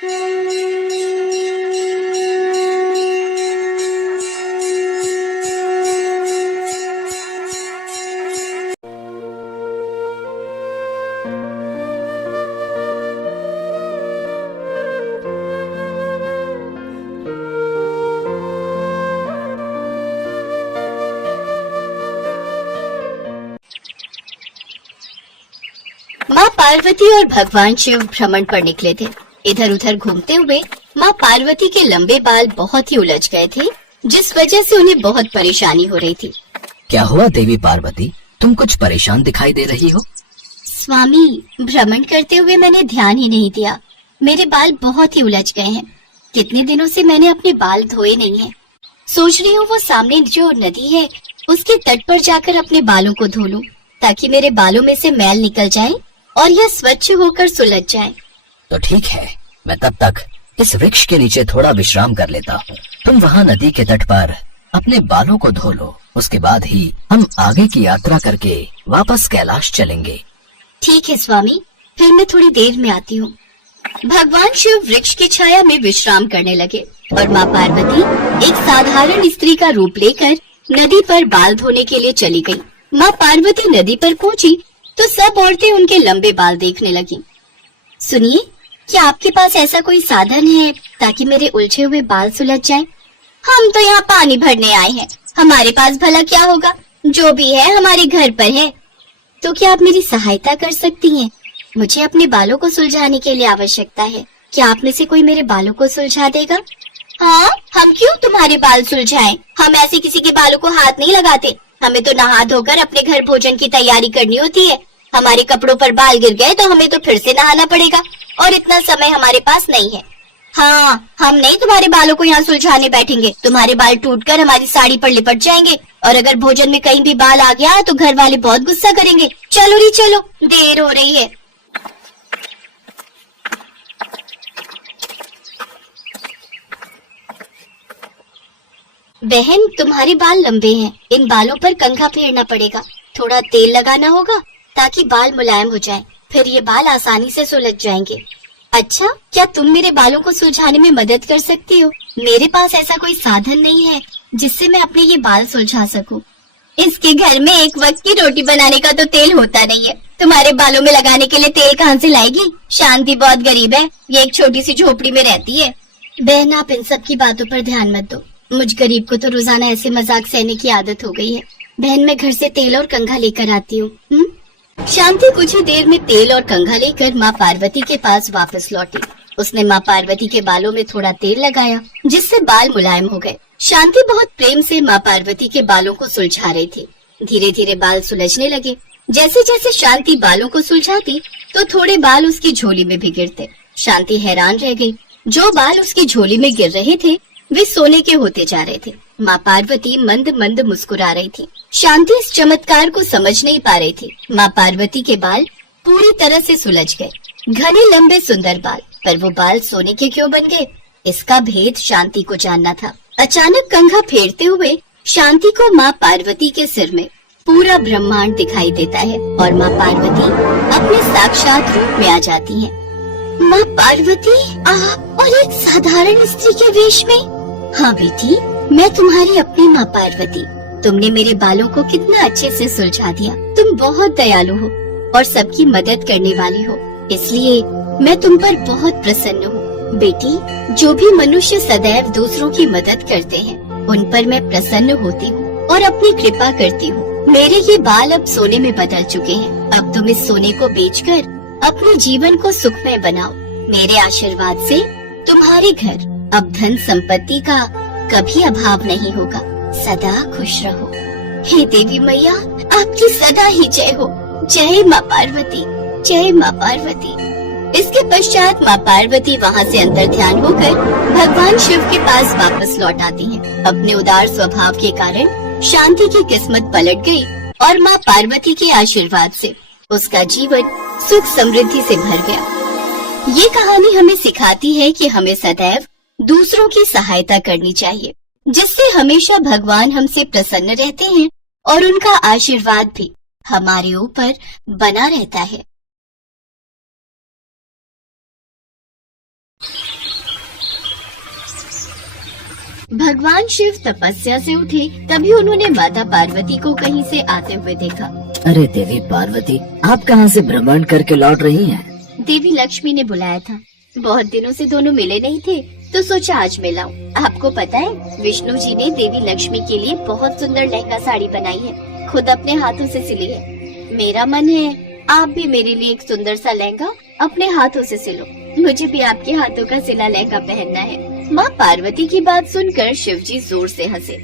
माँ पार्वती और भगवान शिव भ्रमण पर निकले थे। इधर उधर घूमते हुए माँ पार्वती के लंबे बाल बहुत ही उलझ गए थे, जिस वजह से उन्हें बहुत परेशानी हो रही थी। क्या हुआ देवी पार्वती, तुम कुछ परेशान दिखाई दे रही हो? स्वामी, भ्रमण करते हुए मैंने ध्यान ही नहीं दिया। मेरे बाल बहुत ही उलझ गए हैं। कितने दिनों से मैंने अपने बाल धोए नहीं हैं। सोच रही हूँ वो सामने जो नदी है उसके तट पर जाकर अपने बालों को धो लूं, ताकि मेरे बालों में से मैल निकल जाए और यह स्वच्छ होकर सुलझ जाए। तो ठीक है, मैं तब तक इस वृक्ष के नीचे थोड़ा विश्राम कर लेता हूँ। तुम वहाँ नदी के तट पर अपने बालों को धो लो, उसके बाद ही हम आगे की यात्रा करके वापस कैलाश चलेंगे। ठीक है स्वामी, फिर मैं थोड़ी देर में आती हूँ। भगवान शिव वृक्ष की छाया में विश्राम करने लगे और माँ पार्वती एक साधारण स्त्री का रूप लेकर नदी पर बाल धोने के लिए चली गई। माँ पार्वती नदी पर पहुँची तो सब औरतें उनके लंबे बाल देखने लगी। सुनिए, क्या आपके पास ऐसा कोई साधन है ताकि मेरे उलझे हुए बाल सुलझ जाएं? हम तो यहाँ पानी भरने आए हैं, हमारे पास भला क्या होगा? जो भी है हमारे घर पर है। तो क्या आप मेरी सहायता कर सकती हैं? मुझे अपने बालों को सुलझाने के लिए आवश्यकता है। क्या आप में से कोई मेरे बालों को सुलझा देगा? हाँ, हम क्यों तुम्हारे बाल सुलझाएं? हम ऐसे किसी के बालों को हाथ नहीं लगाते। हमें तो नहा धोकर अपने घर भोजन की तैयारी करनी होती है। हमारे कपड़ों पर बाल गिर गए तो हमें तो फिर से नहाना पड़ेगा और इतना समय हमारे पास नहीं है। हाँ, हम नहीं तुम्हारे बालों को यहाँ सुलझाने बैठेंगे। तुम्हारे बाल टूटकर हमारी साड़ी पर लिपट जाएंगे और अगर भोजन में कहीं भी बाल आ गया तो घर वाले बहुत गुस्सा करेंगे। चलो री चलो, देर हो रही है। बहन, तुम्हारे बाल लंबे हैं, इन बालों पर कंघा फेरना पड़ेगा। थोड़ा तेल लगाना होगा ताकि बाल मुलायम हो जाएं, फिर ये बाल आसानी से सुलझ जाएंगे। अच्छा, क्या तुम मेरे बालों को सुलझाने में मदद कर सकती हो? मेरे पास ऐसा कोई साधन नहीं है जिससे मैं अपने ये बाल सुलझा सकूं। इसके घर में एक वक्त की रोटी बनाने का तो तेल होता नहीं है। तुम्हारे बालों में लगाने के लिए तेल कहाँ से लाएगी? शांति बहुत गरीब है, ये एक छोटी सी झोपड़ी में रहती है। बहन, आप इन सब की बातों पर ध्यान मत दो। मुझ गरीब को तो रोजाना ऐसे मजाक सहने की आदत हो गई है। बहन, मैं घर से तेल और कंघा लेकर आती हूँ। शांति कुछ ही देर में तेल और कंघा लेकर माँ पार्वती के पास वापस लौटी। उसने माँ पार्वती के बालों में थोड़ा तेल लगाया, जिससे बाल मुलायम हो गए। शांति बहुत प्रेम से माँ पार्वती के बालों को सुलझा रही थी। धीरे धीरे बाल सुलझने लगे। जैसे जैसे शांति बालों को सुलझाती तो थोड़े बाल उसकी झोली में भी गिरते। शांति हैरान रह गई। जो बाल उसकी झोली में गिर रहे थे वे सोने के होते जा रहे थे। माँ पार्वती मंद मंद मुस्कुरा रही थी। शांति इस चमत्कार को समझ नहीं पा रही थी। माँ पार्वती के बाल पूरी तरह से सुलझ गए, घने लंबे सुंदर बाल। पर वो बाल सोने के क्यों बन गए, इसका भेद शांति को जानना था। अचानक कंघा फेरते हुए शांति को माँ पार्वती के सिर में पूरा ब्रह्मांड दिखाई देता है और माँ पार्वती अपने साक्षात रूप में आ जाती है। माँ पार्वती और एक साधारण स्त्री के वेश में। हाँ बेटी, मैं तुम्हारी अपनी माँ पार्वती। तुमने मेरे बालों को कितना अच्छे से सुलझा दिया। तुम बहुत दयालु हो और सबकी मदद करने वाली हो, इसलिए मैं तुम पर बहुत प्रसन्न हूँ। बेटी, जो भी मनुष्य सदैव दूसरों की मदद करते हैं उन पर मैं प्रसन्न होती हूँ और अपनी कृपा करती हूँ। मेरे ये बाल अब सोने में बदल चुके हैं। अब तुम इस सोने को बेचकर अपने जीवन को सुखमय बनाओ। मेरे आशीर्वाद से तुम्हारे घर अब धन संपत्ति का कभी अभाव नहीं होगा। सदा खुश रहो। हे देवी मैया, आपकी सदा ही जय हो। जय माँ पार्वती, जय माँ पार्वती। इसके पश्चात माँ पार्वती वहाँ से अंतर ध्यान होकर भगवान शिव के पास वापस लौट आती हैं। अपने उदार स्वभाव के कारण शांति की किस्मत पलट गई और माँ पार्वती के आशीर्वाद से उसका जीवन सुख समृद्धि से भर गया। ये कहानी हमें सिखाती है कि हमें सदैव दूसरों की सहायता करनी चाहिए, जिससे हमेशा भगवान हमसे प्रसन्न रहते हैं और उनका आशीर्वाद भी हमारे ऊपर बना रहता है। भगवान शिव तपस्या से उठे तभी उन्होंने माता पार्वती को कहीं से आते हुए देखा। अरे देवी पार्वती, आप कहाँ से भ्रमण करके लौट रही हैं? देवी लक्ष्मी ने बुलाया था। बहुत दिनों से दोनों मिले नहीं थे तो सोचा आज मिलाऊं। आपको पता है विष्णु जी ने देवी लक्ष्मी के लिए बहुत सुंदर लहंगा साड़ी बनाई है, खुद अपने हाथों से सिली है। मेरा मन है आप भी मेरे लिए एक सुंदर सा लहंगा अपने हाथों से सिलो। मुझे भी आपके हाथों का सिला लहंगा पहनना है। माँ पार्वती की बात सुनकर शिव जी जोर से हंसे।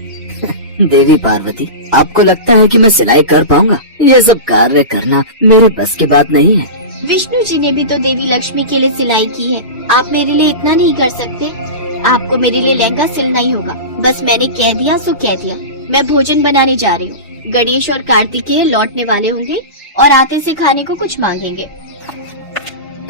देवी पार्वती, आपको लगता है कि मैं सिलाई कर पाऊंगा? ये सब कार्य करना मेरे बस की बात नहीं है। विष्णु जी ने भी तो देवी लक्ष्मी के लिए सिलाई की है, आप मेरे लिए इतना नहीं कर सकते? आपको मेरे लिए लहंगा सिलना ही होगा। बस मैंने कह दिया सो कह दिया। मैं भोजन बनाने जा रही हूँ। गणेश और कार्तिकेय लौटने वाले होंगे और आते से खाने को कुछ मांगेंगे।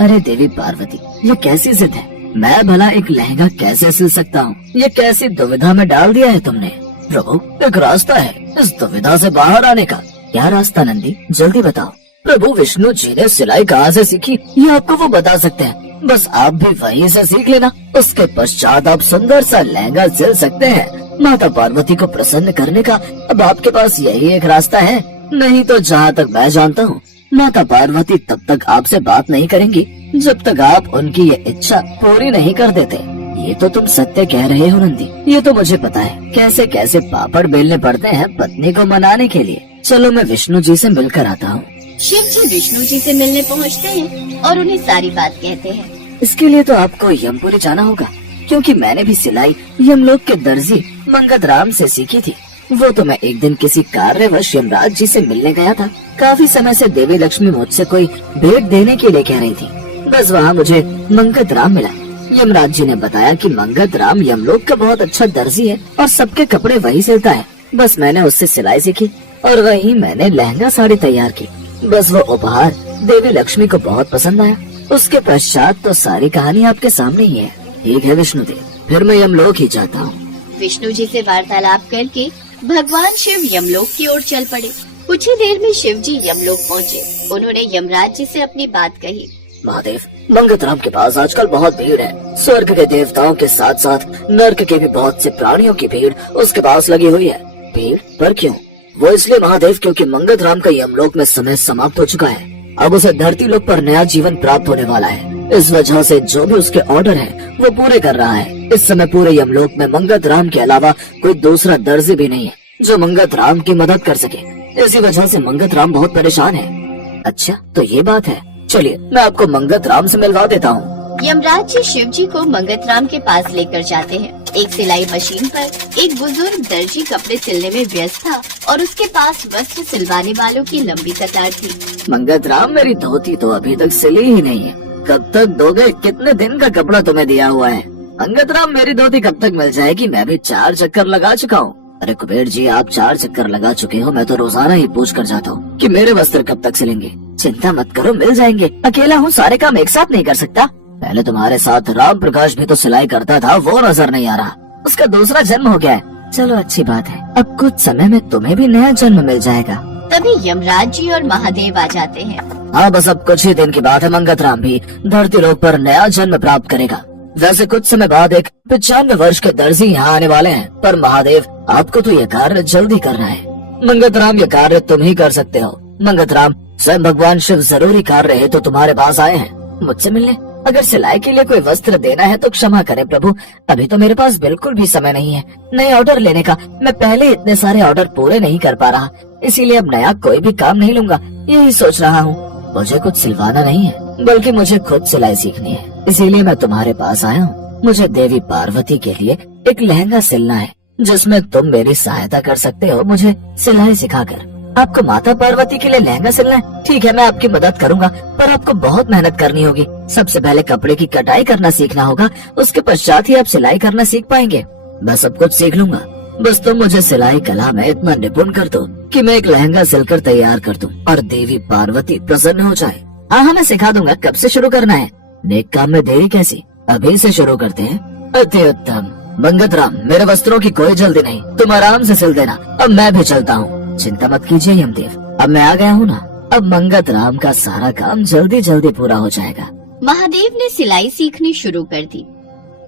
अरे देवी पार्वती, ये कैसी जिद है? मैं भला एक लहंगा कैसे सिल सकता हूँ? ये कैसी दुविधा में डाल दिया है तुमने। प्रभु, एक रास्ता है इस दुविधा से बाहर आने का। क्या रास्ता नंदी, जल्दी बताओ। प्रभु, विष्णु जी ने सिलाई कहाँ से सीखी ये आपको वो बता सकते हैं। बस आप भी वहीं से सीख लेना। उसके पश्चात आप सुंदर सा लहंगा सिल सकते हैं। माता पार्वती को प्रसन्न करने का अब आपके पास यही एक रास्ता है। नहीं तो जहाँ तक मैं जानता हूँ, माता पार्वती तब तक आपसे बात नहीं करेंगी जब तक आप उनकी ये इच्छा पूरी नहीं कर देते। ये तो तुम सत्य कह रहे हो नंदी, ये तो मुझे पता है। कैसे कैसे पापड़ बेलने पड़ते हैं पत्नी को मनाने के लिए। चलो मैं विष्णु जी से मिलकर आता हूँ। शिव जी विष्णु जी से मिलने पहुँचते हैं और उन्हें सारी बात कहते हैं। इसके लिए तो आपको यमपुरी जाना होगा, क्योंकि मैंने भी सिलाई यमलोक के दर्जी मंगत राम से सीखी थी। वो तो मैं एक दिन किसी कार्यवश यमराज जी से मिलने गया था। काफी समय से देवी लक्ष्मी मुझसे कोई भेंट देने के लिए कह रही थी। बस वहाँ मुझे मंगत राम मिला। यमराज जी ने बताया कि मंगत राम यमलोक का बहुत अच्छा दर्जी है और सबके कपड़े वही सिलता है। बस मैंने उससे सिलाई सीखी और वही मैंने लहंगा साड़ी तैयार की। बस वो उपहार देवी लक्ष्मी को बहुत पसंद आया। उसके पश्चात तो सारी कहानी आपके सामने ही है। ठीक है विष्णुदेव, फिर मैं यमलोक ही जाता हूँ। विष्णु जी से वार्तालाप करके भगवान शिव यमलोक की ओर चल पड़े। कुछ ही देर में शिव जी यमलोक पहुँचे। उन्होंने यमराज जी से अपनी बात कही। महादेव, मंगत राम के पास आजकल बहुत भीड़ है। स्वर्ग के देवताओं के साथ साथ नर्क के भी बहुत से प्राणियों की भीड़ उसके पास लगी हुई है। भीड़ पर क्यों? वो इसलिए महादेव क्योंकि मंगत राम का यमलोक में समय समाप्त हो चुका है। अब उसे धरती लोक पर नया जीवन प्राप्त होने वाला है। इस वजह से जो भी उसके ऑर्डर है वो पूरे कर रहा है। इस समय पूरे यमलोक में मंगत राम के अलावा कोई दूसरा दर्जी भी नहीं है जो मंगत राम की मदद कर सके। इसी वजह से मंगत राम बहुत परेशान है। अच्छा, तो ये बात है। चलिए मैं आपको मंगत राम से मिलवा देता हूँ। यमराज जी शिव जी को मंगत राम के पास लेकर जाते हैं। एक सिलाई मशीन पर एक बुजुर्ग दर्जी कपड़े सिलने में व्यस्त था और उसके पास वस्त्र सिलवाने वालों की लंबी कतार थी। मंगत राम, मेरी धोती तो अभी तक सिली ही नहीं है। कब तक दोगे? कितने दिन का कपड़ा तुम्हें दिया हुआ है? मंगत राम, मेरी धोती कब तक मिल जाएगी? मैं भी 4 चक्कर लगा चुका हूँ। अरे कुबेर जी, आप 4 चक्कर लगा चुके हो। मैं तो रोजाना ही पूछ कर जाता हूँ कि मेरे वस्त्र कब तक सिलेंगे। चिंता मत करो, मिल जाएंगे। अकेला हूँ, सारे काम एक साथ नहीं कर सकता। पहले तुम्हारे साथ राम प्रकाश भी तो सिलाई करता था, वो नजर नहीं आ रहा। उसका दूसरा जन्म हो गया है। चलो अच्छी बात है, अब कुछ समय में तुम्हें भी नया जन्म मिल जाएगा। तभी यमराज जी और महादेव आ जाते हैं। हाँ, बस अब कुछ ही दिन की बात है। मंगत राम भी धरती लोक पर नया जन्म प्राप्त करेगा। वैसे कुछ समय बाद एक 95 वर्ष के दर्जी यहाँ आने वाले हैं, पर महादेव आपको तो यह कार्य जल्दी करना है। मंगत राम, ये कार्य तुम ही कर सकते हो। मंगत राम, स्वयं भगवान शिव जरूरी कार्य है तो तुम्हारे पास आए हैं मुझसे मिलने। अगर सिलाई के लिए कोई वस्त्र देना है तो क्षमा करें प्रभु, अभी तो मेरे पास बिल्कुल भी समय नहीं है नए ऑर्डर लेने का। मैं पहले इतने सारे ऑर्डर पूरे नहीं कर पा रहा, इसीलिए अब नया कोई भी काम नहीं लूंगा। यही सोच रहा हूँ। मुझे कुछ सिलवाना नहीं है, बल्कि मुझे खुद सिलाई सीखनी है। इसीलिए मैं तुम्हारे पास आया हूँ। मुझे देवी पार्वती के लिए एक लहंगा सिलना है जिसमें तुम मेरी सहायता कर सकते हो, मुझे सिलाई सिखाकर। आपको माता पार्वती के लिए लहंगा सिलना है? ठीक है, मैं आपकी मदद करूंगा, पर आपको बहुत मेहनत करनी होगी। सबसे पहले कपड़े की कटाई करना सीखना होगा, उसके पश्चात ही आप सिलाई करना सीख पाएंगे। मैं सब कुछ सीख लूंगा, बस तुम मुझे सिलाई कला में इतना निपुण कर दो कि मैं एक लहंगा सिलकर तैयार कर दूं और देवी पार्वती प्रसन्न हो जाए। हाँ, मैं सिखा दूंगा। कब से शुरू करना है? नेक काम में देरी कैसी, अभी से शुरू करते हैं। अति उत्तम। मंगत राम, मेरे वस्त्रों की कोई जल्दी नहीं, तुम आराम से सिल देना। अब मैं भी चलता हूँ। चिंता मत कीजिए यमदेव, अब मैं आ गया हूँ ना। अब मंगत राम का सारा काम जल्दी जल्दी पूरा हो जाएगा। महादेव ने सिलाई सीखनी शुरू कर दी।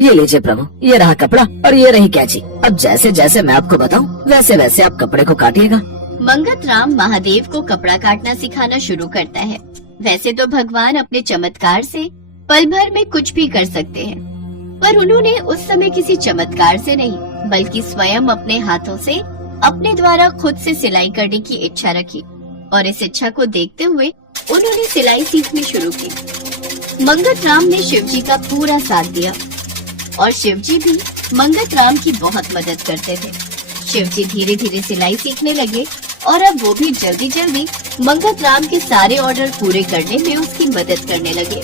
ये लीजिए प्रभु, ये रहा कपड़ा और ये रही कैंची। अब जैसे जैसे मैं आपको बताऊं वैसे वैसे आप कपड़े को काटिएगा। मंगत राम महादेव को कपड़ा काटना सिखाना शुरू करता है। वैसे तो भगवान अपने चमत्कार से पल भर में कुछ भी कर सकते हैं, पर उन्होंने उस समय किसी चमत्कार से नहीं बल्कि स्वयं अपने हाथों से अपने द्वारा खुद से सिलाई करने की इच्छा रखी और इस इच्छा को देखते हुए उन्होंने सिलाई सीखनी शुरू की। मंगत राम ने शिव जी का पूरा साथ दिया और शिव जी भी मंगत राम की बहुत मदद करते थे। शिव जी धीरे धीरे सिलाई सीखने लगे और अब वो भी जल्दी जल्दी मंगत राम के सारे ऑर्डर पूरे करने में उसकी मदद करने लगे।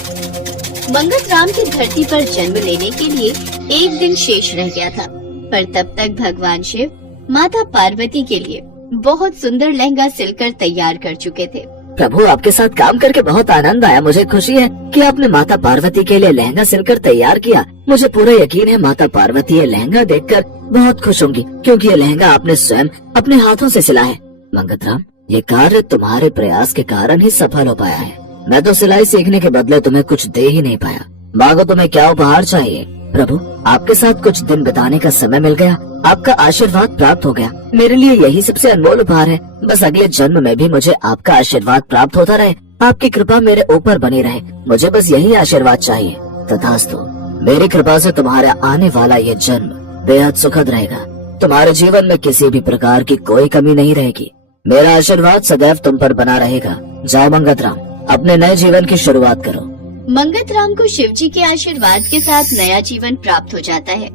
मंगत राम की धरती पर जन्म लेने के लिए एक दिन शेष रह गया था, पर तब तक भगवान शिव माता पार्वती के लिए बहुत सुंदर लहंगा सिलकर तैयार कर चुके थे। प्रभु, आपके साथ काम करके बहुत आनंद आया। मुझे खुशी है कि आपने माता पार्वती के लिए लहंगा सिलकर तैयार किया। मुझे पूरा यकीन है माता पार्वती ये लहंगा देखकर बहुत खुश होंगी, क्योंकि ये लहंगा आपने स्वयं अपने हाथों से सिला है। मंगत राम, ये कार्य तुम्हारे प्रयास के कारण ही सफल हो पाया है। मैं तो सिलाई सीखने के बदले तुम्हें कुछ दे ही नहीं पाया। मांगो, तुम्हें क्या उपहार चाहिए? प्रभु, आपके साथ कुछ दिन बिताने का समय मिल गया, आपका आशीर्वाद प्राप्त हो गया। मेरे लिए यही सबसे अनमोल उपहार है। बस अगले जन्म में भी मुझे आपका आशीर्वाद प्राप्त होता रहे, आपकी कृपा मेरे ऊपर बनी रहे। मुझे बस यही आशीर्वाद चाहिए। तथास्तु। मेरी कृपा से तुम्हारा आने वाला ये जन्म बेहद सुखद रहेगा। तुम्हारे जीवन में किसी भी प्रकार की कोई कमी नहीं रहेगी। मेरा आशीर्वाद सदैव तुम पर बना रहेगा। जाओ मंगत राम, अपने नए जीवन की शुरुआत करो। मंगत राम को शिव जी के आशीर्वाद के साथ नया जीवन प्राप्त हो जाता है।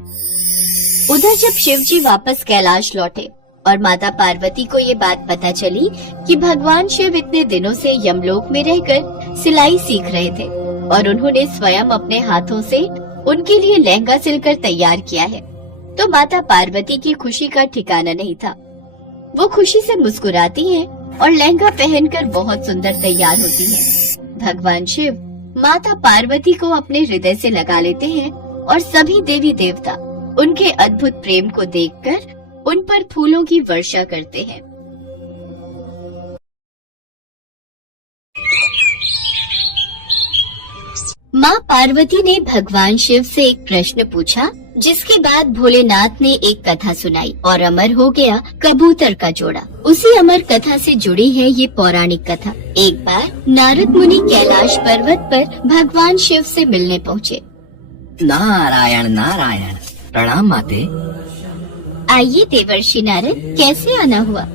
उधर जब शिव जी वापस कैलाश लौटे और माता पार्वती को ये बात पता चली कि भगवान शिव इतने दिनों से यमलोक में रहकर सिलाई सीख रहे थे और उन्होंने स्वयं अपने हाथों से उनके लिए लहंगा सिलकर तैयार किया है, तो माता पार्वती की खुशी का ठिकाना नहीं था। वो खुशी से मुस्कुराती हैं और लहंगा पहनकर बहुत सुंदर तैयार होती हैं। भगवान शिव माता पार्वती को अपने हृदय से लगा लेते हैं और सभी देवी देवता उनके अद्भुत प्रेम को देखकर उन पर फूलों की वर्षा करते हैं। माँ पार्वती ने भगवान शिव से एक प्रश्न पूछा, जिसके बाद भोलेनाथ ने एक कथा सुनाई और अमर हो गया कबूतर का जोड़ा। उसी अमर कथा से जुड़ी है ये पौराणिक कथा। एक बार नारद मुनि कैलाश पर्वत पर भगवान शिव से मिलने पहुँचे। नारायण नारायण, प्रणाम माते। आइए देवर्षि नारद, कैसे आना हुआ?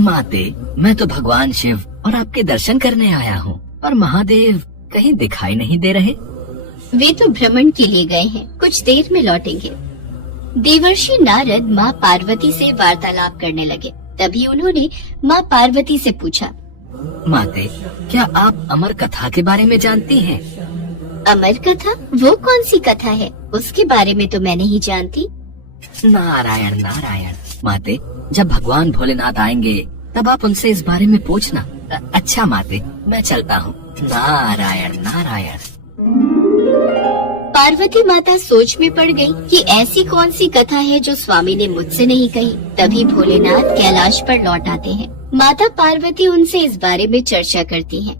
माते, मैं तो भगवान शिव और आपके दर्शन करने आया हूँ, और महादेव कहीं दिखाई नहीं दे रहे। वे तो भ्रमण के लिए गए हैं, कुछ देर में लौटेंगे। देवर्षि नारद माँ पार्वती से वार्तालाप करने लगे। तभी उन्होंने माँ पार्वती से पूछा, माते, क्या आप अमर कथा के बारे में जानती हैं? अमर कथा? वो कौन सी कथा है? उसके बारे में तो मैं नहीं जानती। नारायण नारायण, माते, जब भगवान भोलेनाथ आएंगे तब आप उनसे इस बारे में पूछना। अच्छा माते, मैं चलता हूँ। नारायण नारायण। पार्वती माता सोच में पड़ गई कि ऐसी कौन सी कथा है जो स्वामी ने मुझसे नहीं कही। तभी भोलेनाथ कैलाश पर लौट आते हैं। माता पार्वती उनसे इस बारे में चर्चा करती हैं।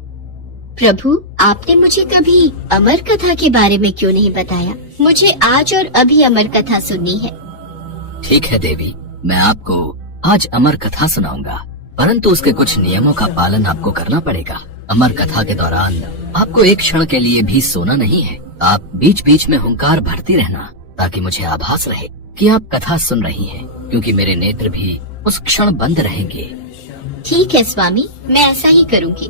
प्रभु, आपने मुझे कभी अमर कथा के बारे में क्यों नहीं बताया? मुझे आज और अभी अमर कथा सुननी है। ठीक है देवी, मैं आपको आज अमर कथा सुनाऊंगा, परंतु उसके कुछ नियमों का पालन आपको करना पड़ेगा। अमर कथा के दौरान आपको एक क्षण के लिए भी सोना नहीं है। आप बीच बीच में हुंकार भरती रहना, ताकि मुझे आभास रहे कि आप कथा सुन रही हैं, क्योंकि मेरे नेत्र भी उस क्षण बंद रहेंगे। ठीक है स्वामी, मैं ऐसा ही करूँगी।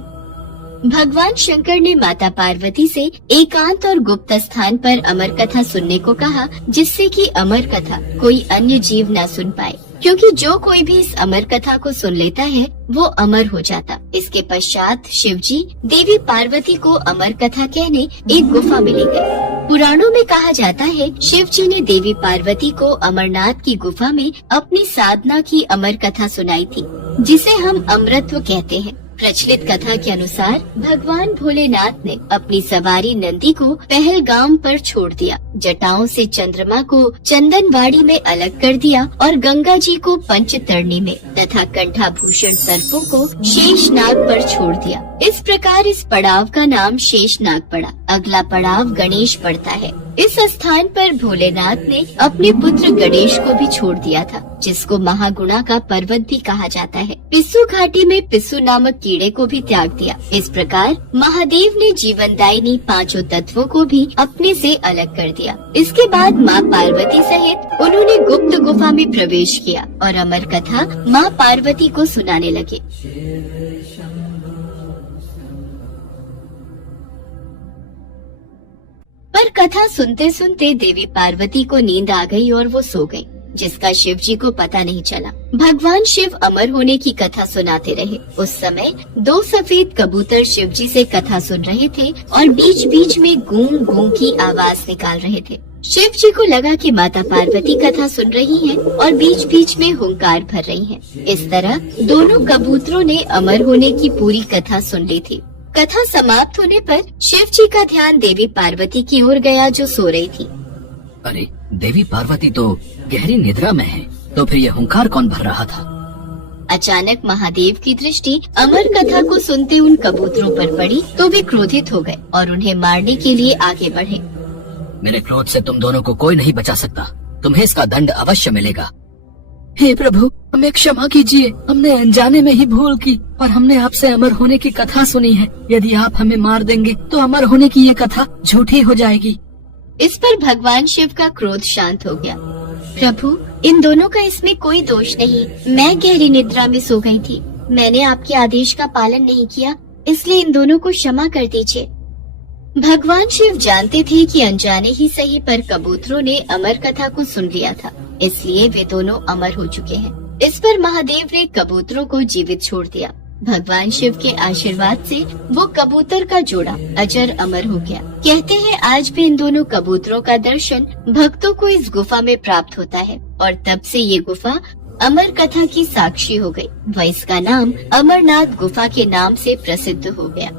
भगवान शंकर ने माता पार्वती से एकांत और गुप्त स्थान पर अमर कथा सुनने को कहा, जिससे कि अमर कथा कोई अन्य जीव न सुन पाए, क्योंकि जो कोई भी इस अमर कथा को सुन लेता है वो अमर हो जाता। इसके पश्चात शिव जी देवी पार्वती को अमर कथा कहने एक गुफा में ले गए। पुराणों में कहा जाता है शिव जी ने देवी पार्वती को अमरनाथ की गुफा में अपनी साधना की अमर कथा सुनाई थी, जिसे हम अमृतत्व कहते हैं। प्रचलित कथा के अनुसार भगवान भोलेनाथ ने अपनी सवारी नंदी को पहलगाम पर छोड़ दिया, जटाओं से चंद्रमा को चंदनवाड़ी में अलग कर दिया और गंगा जी को पंचतरणी में तथा कंठाभूषण सर्पों को शेषनाग पर छोड़ दिया। इस प्रकार इस पड़ाव का नाम शेषनाग पड़ा। अगला पड़ाव गणेश पड़ता है। इस स्थान पर भोलेनाथ ने अपने पुत्र गणेश को भी छोड़ दिया था, जिसको महागुणा का पर्वत भी कहा जाता है। पिस्सू घाटी में पिस्सू नामक कीड़े को भी त्याग दिया। इस प्रकार महादेव ने जीवनदायिनी पांचों तत्वों को भी अपने से अलग कर दिया। इसके बाद माँ पार्वती सहित उन्होंने गुप्त गुफा में प्रवेश किया और अमर कथा माँ पार्वती को सुनाने लगे। पर कथा सुनते सुनते देवी पार्वती को नींद आ गई और वो सो गई, जिसका शिव जी को पता नहीं चला। भगवान शिव अमर होने की कथा सुनाते रहे। उस समय 2 सफेद कबूतर शिव जी से कथा सुन रहे थे और बीच बीच में गूं गूं की आवाज निकाल रहे थे। शिव जी को लगा कि माता पार्वती कथा सुन रही हैं और बीच बीच में हुंकार भर रही हैं। इस तरह दोनों कबूतरों ने अमर होने की पूरी कथा सुन ली थी। कथा समाप्त होने पर शिव जी का ध्यान देवी पार्वती की ओर गया, जो सो रही थी। अरे, देवी पार्वती तो गहरी निद्रा में है, तो फिर ये हुंकार कौन भर रहा था? अचानक महादेव की दृष्टि अमर कथा को सुनते उन कबूतरों पर पड़ी तो वे क्रोधित हो गए और उन्हें मारने के लिए आगे बढ़े। मेरे क्रोध से तुम दोनों को कोई नहीं बचा सकता, तुम्हें इसका दंड अवश्य मिलेगा। हे प्रभु, हमें क्षमा कीजिए, हमने अनजाने में ही भूल की और हमने आपसे अमर होने की कथा सुनी है। यदि आप हमें मार देंगे तो अमर होने की ये कथा झूठी हो जाएगी। इस पर भगवान शिव का क्रोध शांत हो गया। प्रभु, इन दोनों का इसमें कोई दोष नहीं। मैं गहरी निद्रा में सो गई थी। मैंने आपके आदेश का पालन नहीं किया, इसलिए इन दोनों को क्षमा कर दीजिए। भगवान शिव जानते थे कि अनजाने ही सही पर कबूतरों ने अमर कथा को सुन लिया था, इसलिए वे दोनों अमर हो चुके हैं। इस पर महादेव ने कबूतरों को जीवित छोड़ दिया। भगवान शिव के आशीर्वाद से वो कबूतर का जोड़ा अजर अमर हो गया। कहते हैं आज भी इन दोनों कबूतरों का दर्शन भक्तों को इस गुफा में प्राप्त होता है और तब से ये गुफा अमर कथा की साक्षी हो गई व इसका नाम अमरनाथ गुफा के नाम से प्रसिद्ध हो गया।